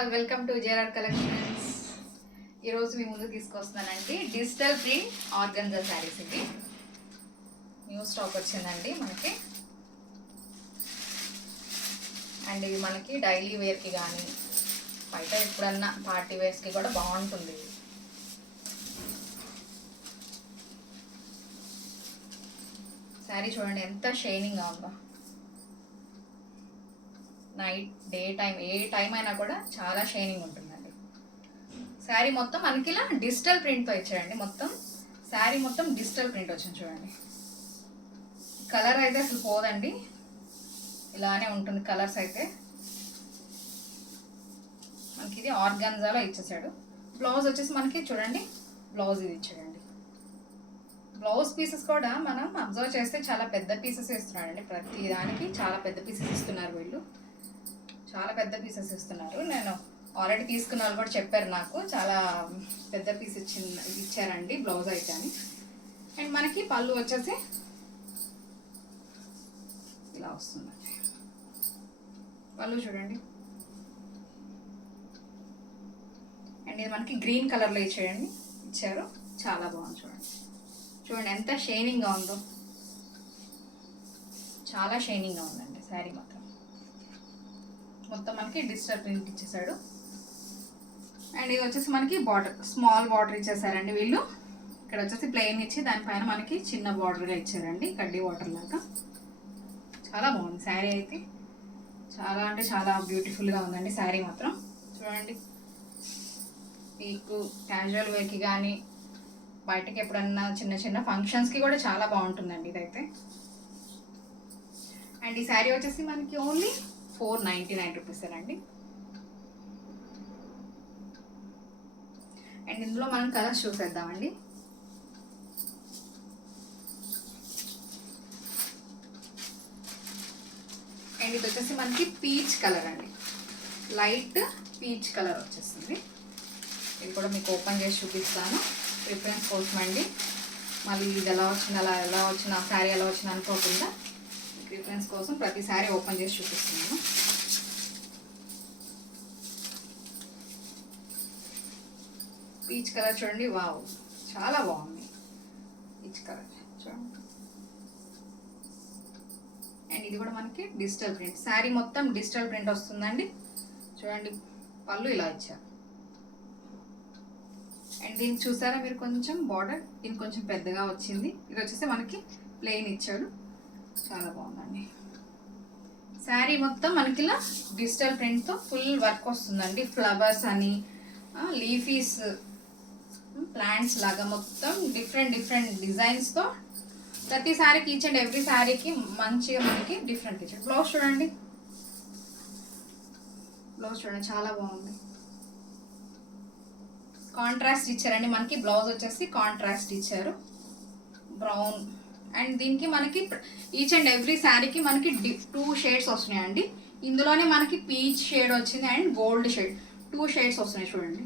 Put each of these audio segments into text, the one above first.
All welcome to JR collections. ఈరోజు మీ ముందు తీసుకొస్తున్నానండి డిజిటల్ ప్రింట్ ఆర్గంజా శారీస్. ఇది న్యూ స్టాక్ వచ్చిందండి మనకి. అండ్ ఇది మనకి డైలీ వేర్కి కానీ బయట ఎప్పుడన్నా పార్టీ వేర్స్కి కూడా బాగుంటుంది. శారీ చూడండి ఎంత షైనింగ్గా ఉందో. నైట్ డే టైం ఏ టైం అయినా కూడా చాలా షైనింగ్ ఉంటుందండి. శారీ మొత్తం మనకి ఇలా డిజిటల్ ప్రింట్తో ఇచ్చారండి. మొత్తం శారీ మొత్తం డిజిటల్ ప్రింట్ వచ్చింది చూడండి. కలర్ అయితే అసలు పోదండి, ఇలానే ఉంటుంది కలర్స్ అయితే. మనకి ఇది ఆర్గాన్జాలో ఇచ్చేసాడు. బ్లౌజ్ వచ్చేసి మనకి చూడండి, బ్లౌజ్ ఇది ఇచ్చాడండి. బ్లౌజ్ పీసెస్ కూడా మనం అబ్జర్వ్ చేస్తే చాలా పెద్ద పీసెస్ ఇస్తున్నాడండి. ప్రతి దానికి చాలా పెద్ద పీసెస్ ఇస్తున్నారు వీళ్ళు, చాలా పెద్ద పీసెస్ ఇస్తున్నారు. నేను ఆల్రెడీ తీసుకున్న వాళ్ళు కూడా చెప్పారు నాకు, చాలా పెద్ద పీస్ ఇచ్చారండి బ్లౌజ్ అయితే అని. అండ్ మనకి పళ్ళు వచ్చేసి ఇలా వస్తుందండి. పళ్ళు చూడండి. అండ్ ఇది మనకి గ్రీన్ కలర్లో ఇచ్చారు, చాలా బాగుంది చూడండి. చూడండి ఎంత షైనింగ్గా ఉందో, చాలా షైనింగ్గా ఉందండి శారీ మాత్రం. మొత్తం మనకి డిజిటల్ ప్రింట్ ఇచ్చేసాడు. అండ్ ఇది వచ్చేసి మనకి బార్డర్, స్మాల్ బార్డర్ ఇచ్చేసారండి వీళ్ళు. ఇక్కడ వచ్చేసి ప్లెయిన్ ఇచ్చి దానిపైన మనకి చిన్న బార్డర్గా ఇచ్చారండి, కడ్డీ బార్డర్ లాగా. చాలా బాగుంది శారీ అయితే, చాలా అంటే చాలా బ్యూటిఫుల్గా ఉందండి శారీ మాత్రం. చూడండి, మీకు క్యాజువల్ వేర్కి కానీ బయటకి ఎప్పుడన్నా చిన్న చిన్న ఫంక్షన్స్కి కూడా చాలా బాగుంటుందండి ఇదైతే. అండ్ ఈ శారీ వచ్చేసి మనకి ఓన్లీ 499 రూపీస్ అండి. అండ్ ఇందులో మనం కలర్స్ చూసేద్దామండి. అండ్ ఇది వచ్చేసి మనకి పీచ్ కలర్ అండి, లైట్ పీచ్ కలర్ వచ్చేస్తుంది. ఇది కూడా మీకు ఓపెన్ చేసి చూపిస్తాను రిఫరెన్స్ కోసం అండి. మళ్ళీ ఇది ఎలా వచ్చింది, అలా ఎలా వచ్చిన శారీ ఎలా వచ్చింది అనుకోకుండా రిఫరెన్స్ కోసం ప్రతి శారీ ఓపెన్ చేసి చూపిస్తున్నాను. పీచ్ కలర్ చూడండి, వావ్ చాలా బాగుంది పీచ్ కలర్ చూడండి. అండ్ ఇది కూడా మనకి డిజిటల్ ప్రింట్, శారీ మొత్తం డిజిటల్ ప్రింట్ వస్తుందండి. చూడండి పళ్ళు ఇలా ఇచ్చారు. అండ్ దీనికి చూసారా మీరు, కొంచెం బార్డర్ దీనికి కొంచెం పెద్దగా వచ్చింది. ఇది వచ్చేసి మనకి ప్లెయిన్ ఇచ్చాడు, చాలా బాగుందండి. శారీ మొత్తం మనకి ఇలా డిజిటల్ ప్రింట్తో ఫుల్ వర్క్ వస్తుందండి. ఫ్లవర్స్ అని, లీఫీస్, ప్లాంట్స్ లాగా మొత్తం డిఫరెంట్ డిఫరెంట్ డిజైన్స్తో ప్రతి శారీకి, ఈచ్ అండ్ ఎవ్రీ శారీకి మంచిగా మనకి డిఫరెంట్ ఇచ్చాడు. బ్లౌజ్ చూడండి, బ్లౌజ్ చూడండి చాలా బాగుంది. కాంట్రాస్ట్ ఇచ్చారండి మనకి. బ్లౌజ్ వచ్చేసి కాంట్రాస్ట్ ఇచ్చారు, బ్రౌన్. అండ్ దీనికి మనకి ఈచ్ అండ్ ఎవ్రీ శారీకి మనకి 2 షేడ్స్ వస్తున్నాయండి. ఇందులోనే మనకి పీచ్ షేడ్ వచ్చింది అండ్ గోల్డ్ షేడ్, 2 షేడ్స్ వస్తున్నాయి చూడండి.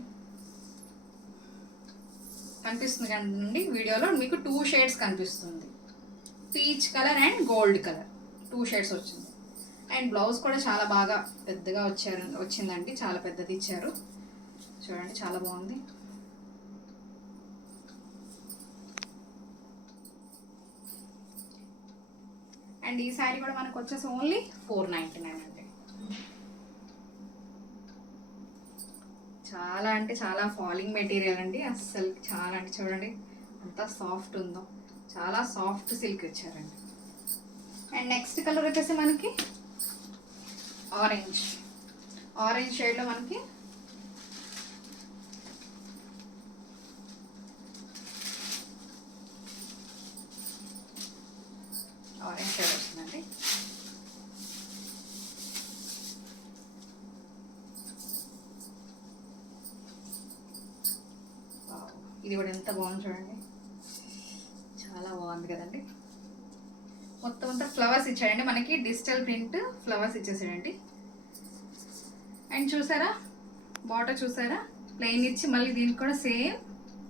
కనిపిస్తుంది కదండి వీడియోలో మీకు 2 షేడ్స్ కనిపిస్తుంది, peach colour and gold colour 2 shades వచ్చింది. అండ్ బ్లౌజ్ కూడా చాలా బాగా పెద్దగా వచ్చిందండి, చాలా పెద్దది ఇచ్చారు చూడండి, చాలా బాగుంది. అండ్ ఈ శారీ కూడా మనకు వచ్చేసి ఓన్లీ 499 అండి. చాలా అంటే చాలా ఫాలింగ్ మెటీరియల్ అండి, అస్సలు చాలా అంటే చూడండి అంత సాఫ్ట్ ఉందో, చాలా సాఫ్ట్ సిల్క్ ఇచ్చారండి. అండ్ నెక్స్ట్ కలర్ వచ్చేసి మనకి ఆరెంజ్ షేడ్లో మనకి ఆరెంజ్ షేడ్ వస్తుందండి. ఇది కూడా ఎంత బాగుంది చూడండి, చాలా బాగుంది కదండి. మొత్తం అంతా ఫ్లవర్స్ ఇచ్చాడండి మనకి, డిజిటల్ ప్రింట్ ఫ్లవర్స్ ఇచ్చేసాడండి. అండ్ చూసారా బార్డర్, చూసారా ప్లెయిన్ ఇచ్చి మళ్ళీ దీనికి కూడా సేమ్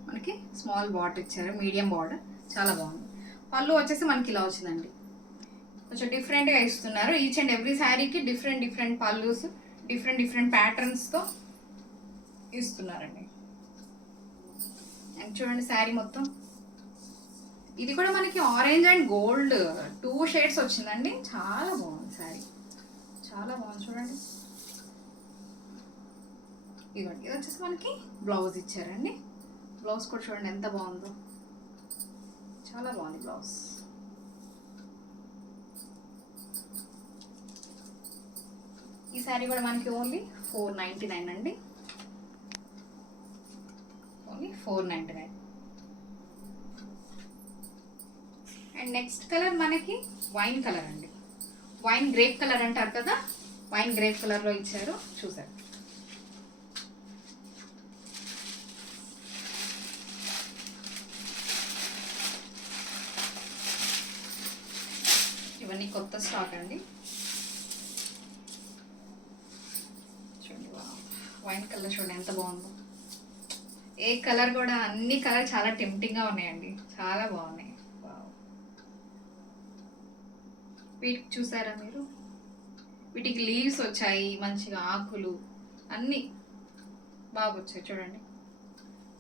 మనకి స్మాల్ బార్డర్ ఇచ్చారు, మీడియం బార్డర్, చాలా బాగుంది. పళ్ళు వచ్చేసి మనకి ఇలా వచ్చిందండి, కొంచెం డిఫరెంట్గా ఇస్తున్నారు. ఈచ్ అండ్ ఎవ్రీ శారీకి different different pallus, different different ప్యాటర్న్స్తో ఇస్తున్నారండి. అండ్ చూడండి శారీ మొత్తం ఇది కూడా మనకి ఆరెంజ్ అండ్ గోల్డ్ 2 షేడ్స్ వచ్చిందండి. చాలా బాగుంది శారీ, చాలా బాగుంది చూడండి. ఇదిగోండి, ఇది వచ్చేసి మనకి బ్లౌజ్ ఇచ్చారండి. బ్లౌజ్ కూడా చూడండి ఎంత బాగుందో, చాలా బాగుంది బ్లౌజ్. ఈ శారీ కూడా మనకి ఓన్లీ 499 అండి, ఓన్లీ 499. అండ్ నెక్స్ట్ కలర్ మనకి వైన్ కలర్ అండి. వైన్ గ్రేప్ కలర్ అంటారు కదా, వైన్ గ్రేప్ కలర్లో ఇచ్చారు, చూసారు. ఇవన్నీ కొత్త స్టాక్ అండి. చూడండి, వైన్ కలర్ చూడండి ఎంత బాగుందో. ఏ కలర్ కూడా, అన్ని కలర్ చాలా టెంప్టింగ్గా ఉన్నాయండి, చాలా బాగున్నాయి. వీటికి చూసారా మీరు, వీటికి లీవ్స్ వచ్చాయి, మంచిగా ఆకులు అన్నీ బాగా వచ్చాయి చూడండి.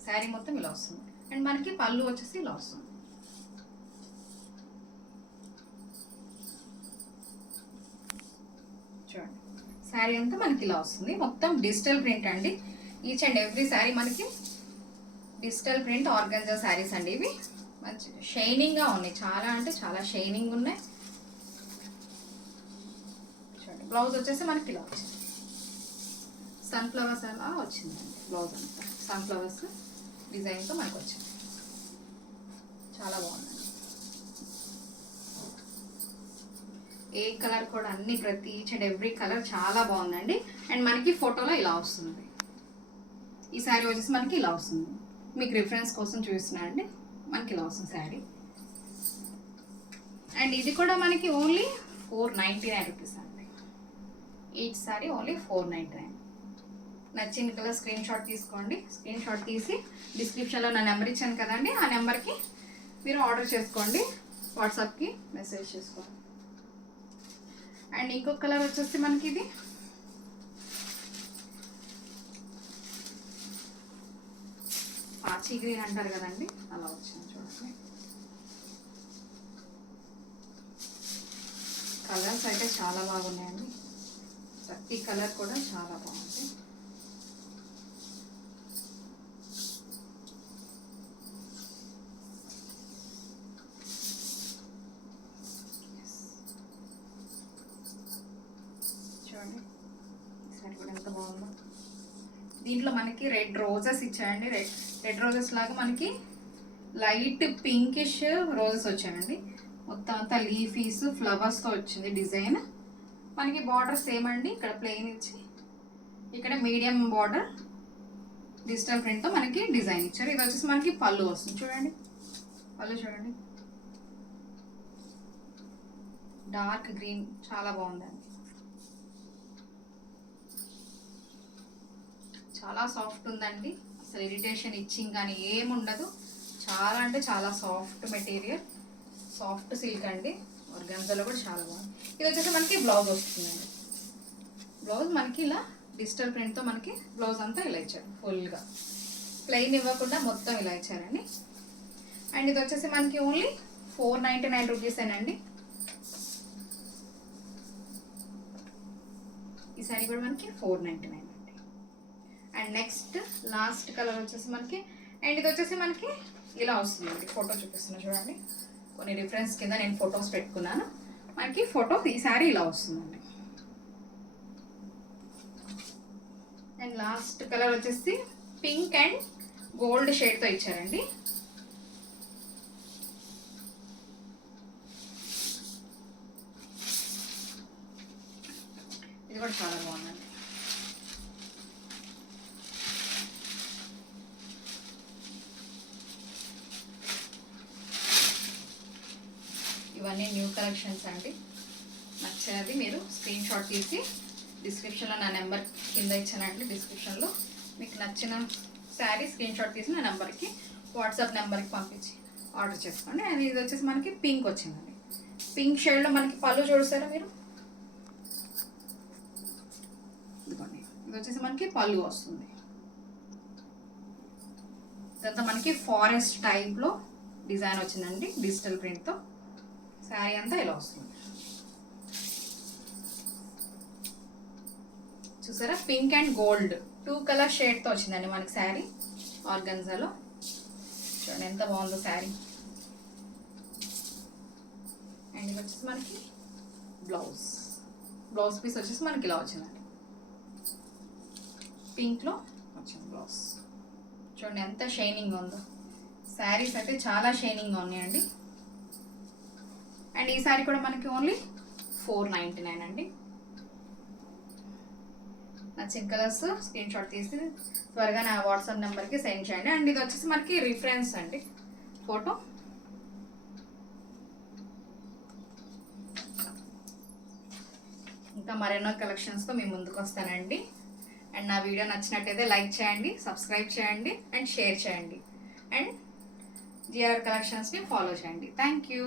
శారీ మొత్తం ఇలా వస్తుంది. అండ్ మనకి పళ్ళు వచ్చేసి ఇలా వస్తుంది. చూడండి, శారీ అంతా మనకి ఇలా వస్తుంది. మొత్తం డిజిటల్ ప్రింట్ అండి. ఈచ్ అండ్ ఎవ్రీ శారీ మనకి డిజిటల్ ప్రింట్ ఆర్గంజా శారీస్ అండి. ఇవి మంచి షైనింగ్గా ఉన్నాయి, చాలా అంటే చాలా షైనింగ్ ఉన్నాయి. చూడండి, బ్లౌజ్ వచ్చేసి మనకి ఇలా వచ్చింది, సన్ఫ్లవర్స్ అలా వచ్చిందండి. బ్లౌజ్ అంతా సన్ఫ్లవర్స్ డిజైన్తో మనకు వచ్చింది, చాలా బాగుందండి. ఏ కలర్ కూడా అన్ని ప్రతి ఈచ్ అండ్ ఎవ్రీ కలర్ చాలా బాగుందండి. అండ్ మనకి ఫోటోలో ఇలా వస్తుంది. ఈ శారీ వచ్చేసి మనకి ఇలా వస్తుంది, మీకు రిఫరెన్స్ కోసం చూపిస్తున్నాను అండి. మనకి ఇలా వస్తుంది శారీ. అండ్ ఇది కూడా మనకి ఓన్లీ 499 రూపీస్ అండి. Each sari only 499. నచ్చిన కలర్ స్క్రీన్ షాట్ తీసుకోండి. స్క్రీన్ షాట్ తీసి డిస్క్రిప్షన్లో నా నెంబర్ ఇచ్చాను కదండి, ఆ నెంబర్కి మీరు ఆర్డర్ చేసుకోండి, వాట్సాప్కి మెసేజ్ చేసుకోండి. అండ్ ఇంకొక కలర్ వచ్చేసి మనకి ఇది పాచి గ్రీన్ అంటారు కదండి, అలా వచ్చింది చూడండి. కలర్స్ అయితే చాలా బాగున్నాయండి, ప్రతి కలర్ కూడా చాలా బాగుంది. చూడండి, ఈసారి కూడా ఎంత బాగుందో. దీంట్లో మనకి రెడ్ రోజెస్ ఇచ్చాయండి. రెడ్ రోజెస్ లాగా మనకి లైట్ పింకిష్ రోజెస్ వచ్చాయండి. మొత్తం అంతా లీఫీస్ ఫ్లవర్స్తో వచ్చింది డిజైన్. మనకి బార్డర్ సేమ్ అండి, ఇక్కడ ప్లెయిన్ ఇచ్చి ఇక్కడ మీడియం బార్డర్ డిజిటల్ ప్రింట్తో మనకి డిజైన్ ఇచ్చారు. ఇది వచ్చేసి మనకి పళ్ళు వస్తుంది. చూడండి, పళ్ళు చూడండి, డార్క్ గ్రీన్, చాలా బాగుందండి. చాలా సాఫ్ట్ ఉందండి, అసలు ఇరిటేషన్ ఇచ్చింగ్ కానీ ఏముండదు. చాలా అంటే చాలా సాఫ్ట్ మెటీరియల్, సాఫ్ట్ సిల్క్ అండి. ఆర్గాన్జాలో కూడా చాలా బాగుంది. ఇది వచ్చేసి మనకి బ్లౌజ్ వస్తుందండి. బ్లౌజ్ మనకి ఇలా డిజిటల్ ప్రింట్తో మనకి బ్లౌజ్ అంతా ఇలా ఇచ్చారు, ఫుల్గా ప్లెయిన్ ఇవ్వకుండా మొత్తం ఇలా ఇచ్చారండి. అండ్ ఇది వచ్చేసి మనకి ఓన్లీ 499 రూపీసేనండి. ఈ సారీ కూడా మనకి 499 అండి. అండ్ నెక్స్ట్ లాస్ట్ కలర్ వచ్చేసి మనకి, అండ్ ఇది వచ్చేసి మనకి ఇలా వస్తుందండి. ఫోటో చూపిస్తున్నా చూడండి, కొన్ని రిఫరెన్స్ కింద నేను ఫొటోస్ పెట్టుకున్నాను. మనకి ఫోటో ఈ సారీ ఇలా వస్తుందండి. అండ్ లాస్ట్ కలర్ వచ్చేసి పింక్ అండ్ గోల్డ్ షేడ్తో ఇచ్చారండి. ఇది కూడా చాలా బాగుందండి. ఇవన్నీ న్యూ కలెక్షన్స్ అండి. నచ్చినది మీరు స్క్రీన్ షాట్ తీసి డిస్క్రిప్షన్లో నా నెంబర్ కింద ఇచ్చానండి. డిస్క్రిప్షన్లో మీకు నచ్చిన శారీ స్క్రీన్ షాట్ తీసి నా నెంబర్కి వాట్సాప్ నెంబర్కి పంపించి ఆర్డర్ చేసుకోండి. అండ్ ఇది వచ్చేసి మనకి పింక్ వచ్చిందండి. పింక్ షేడ్లో మనకి పళ్ళు చూసారా మీరు, ఇదిగోండి, ఇది వచ్చేసి మనకి పళ్ళు వస్తుంది. ఇదంతా మనకి ఫారెస్ట్ టైప్లో డిజైన్ వచ్చిందండి డిజిటల్ ప్రింట్తో. శారీ అంతా ఇలా వస్తుంది. చూసారా పింక్ అండ్ గోల్డ్ 2 కలర్ షేడ్తో వచ్చిందండి మనకి శారీ ఆర్గన్జాలో. చూడండి ఎంత బాగుందో శారీ. అండ్ ఇది వచ్చేసి మనకి బ్లౌజ్ పీస్ వచ్చేసి మనకి ఇలా వచ్చిందండి పింక్లో వచ్చింది బ్లౌజ్. చూడండి ఎంత షైనింగ్ ఉందో. శారీస్ అయితే చాలా షైనింగ్గా ఉన్నాయండి. అండ్ ఈ శారీ కూడా మనకి ఓన్లీ 499 అండి. నచ్చిన కలర్స్ స్క్రీన్ షాట్ తీసి త్వరగా నా వాట్సాప్ నెంబర్కి సెండ్ చేయండి. అండ్ ఇది వచ్చేసి మనకి రిఫరెన్స్ అండి ఫోటో. ఇంకా మరెన్నో కలెక్షన్స్తో మీ ముందుకు వస్తానండి. అండ్ నా వీడియో నచ్చినట్టయితే లైక్ చేయండి, సబ్స్క్రైబ్ చేయండి అండ్ షేర్ చేయండి. అండ్ జిఆర్ కలెక్షన్స్ని ఫాలో చేయండి. Thank you.